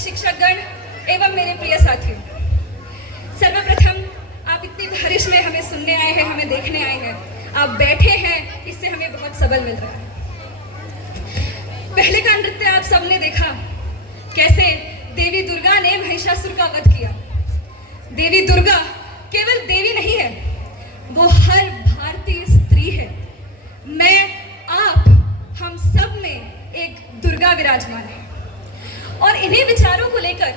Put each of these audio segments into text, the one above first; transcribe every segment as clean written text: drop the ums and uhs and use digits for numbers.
शिक्षकगण एवं मेरे प्रिय साथियों, सर्वप्रथम आप इतनी बारिश में हमें सुनने आए हैं, हमें देखने आए हैं, आप बैठे हैं, इससे हमें बहुत सबल मिल रहा है। पहले का नृत्य आप सबने देखा, कैसे देवी दुर्गा ने महिषासुर का वध किया। देवी दुर्गा केवल देवी नहीं है, वो हर भारतीय स्त्री है। मैं, आप, हम सब में एक दुर्गा विराजमान है। और इन्हीं विचारों को लेकर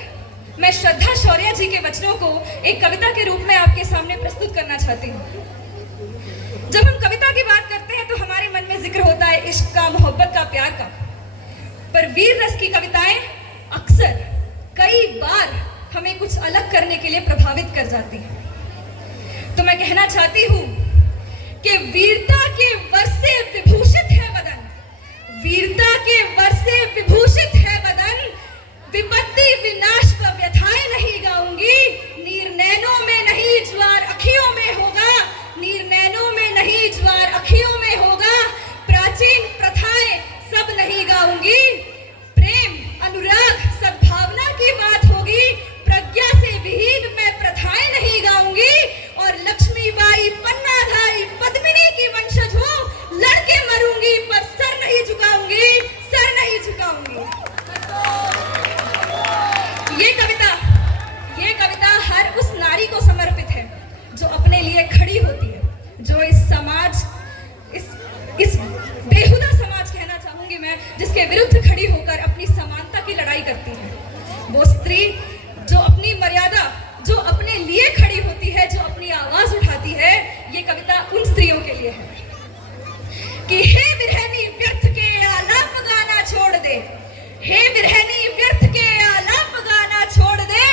मैं श्रद्धा शौर्य जी के वचनों को एक कविता के रूप में आपके सामने प्रस्तुत करना चाहती हूँ। जब हम कविता की बात करते हैं तो हमारे मन में जिक्र होता है इश्क का, मोहब्बत का, प्यार का, पर वीर रस की कविताएं अक्सर कई बार हमें कुछ अलग करने के लिए प्रभावित कर जाती हैं। तो मैं कहना चाहती हूँ कि वीरता के वर से विभूषित है बदन, वीरता के वर से विभूषित है बदन, विपत्ति विनाश का व्यथाएं नहीं गाऊंगी, नीर नैनों में नहीं ज्वार अखियों में होगा, नीर नैनों में नहीं ज्वार अखियों में होगा, प्राचीन प्रथाएं सब नहीं गाऊंगी, प्रेम अनुराग सद्भावना की बात होगी, प्रज्ञा से विहीन मैं प्रथाएं नहीं गाऊंगी, और लक्ष्मीबाई पन्नाधारी पद्मिनी की वंशज हूँ, लड़के मरूंगी पर सर नहीं झुकाऊंगी, सर नहीं झुकाऊंगी। ये कविता हर उस नारी को समर्पित है जो अपने लिए खड़ी होती है, जो इस समाज, इस बेहुदा समाज कहना चाहूंगी मैं, जिसके विरुद्ध खड़ी होकर अपनी समानता की लड़ाई करती है। वो स्त्री जो अपनी मर्यादा, जो अपने लिए खड़ी होती है, जो अपनी आवाज उठाती है। ये कविता उन स्त्रियों के लिए है कि हे विरहनी व्यर्थ के आलाप गाना छोड़ दे, हे विरहनी व्यर्थ के आलाप गाना छोड़ दे,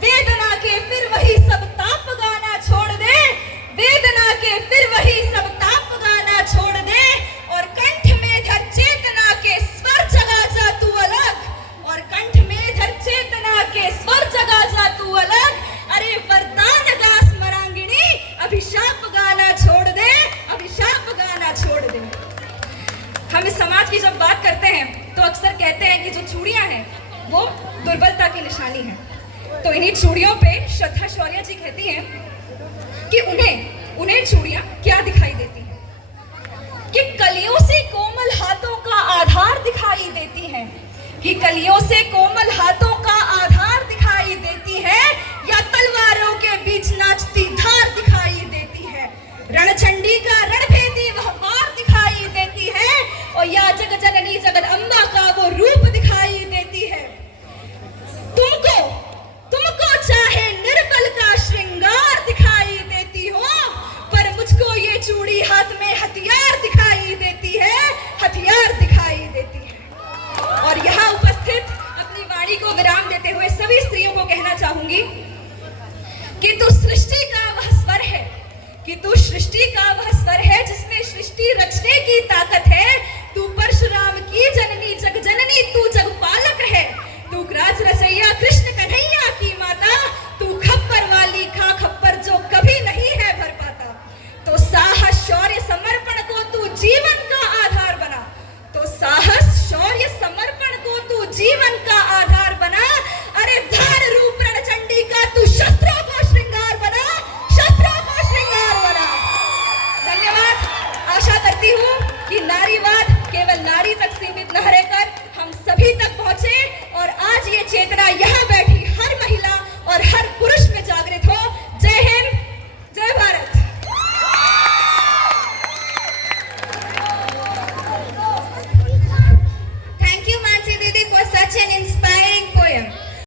वेदना के फिर वही सब ताप गाना छोड़ दे, वेदना के फिर वही सब ताप गाना छोड़ दे, और कंठ में धर चेतना के स्वर जगा जा तू अलग, और कंठ में धर चेतना के स्वर जगा जा तू अलग, अरे वरदान गा स्मरांगिणी, अभिशाप गाना छोड़ दे, अभिशाप गाना छोड़ दे। हम इस समाज की जब बात करते हैं तो अक्सर कहते हैं कि जो चूड़ियां हैं वो दुर्बलता की निशानी है। तो इन्हीं चूड़ियों पे श्रद्धा शौर्य जी कहती हैं कि उन्हें चूड़ियां क्या दिखाई देती हैं, कि कलियों से कोमल हाथों का आधार दिखाई देती हैं, कि कलियों से कोमल हाथों का आधार दिखाई देती है, या तलवारों के बीच नाचती धार दिखाई देती है, रणचंडी का रणभेदी वह वार दिखाई देती है, और या जग जननी जगदम्बा का वो रूप दिखाई देती है। तुमको चाहे निर्बल का श्रृंगार दिखाई देती हो, पर मुझको ये चूड़ी हाथ में हथियार दिखाई देती है, हथियार दिखाई देती है। और यहाँ उपस्थित अपनी वाणी को विराम देते हुए सभी स्त्रियों को कहना चाहूंगी कि तू सृष्टि का वह स्वर है, कि तू सृष्टि का वह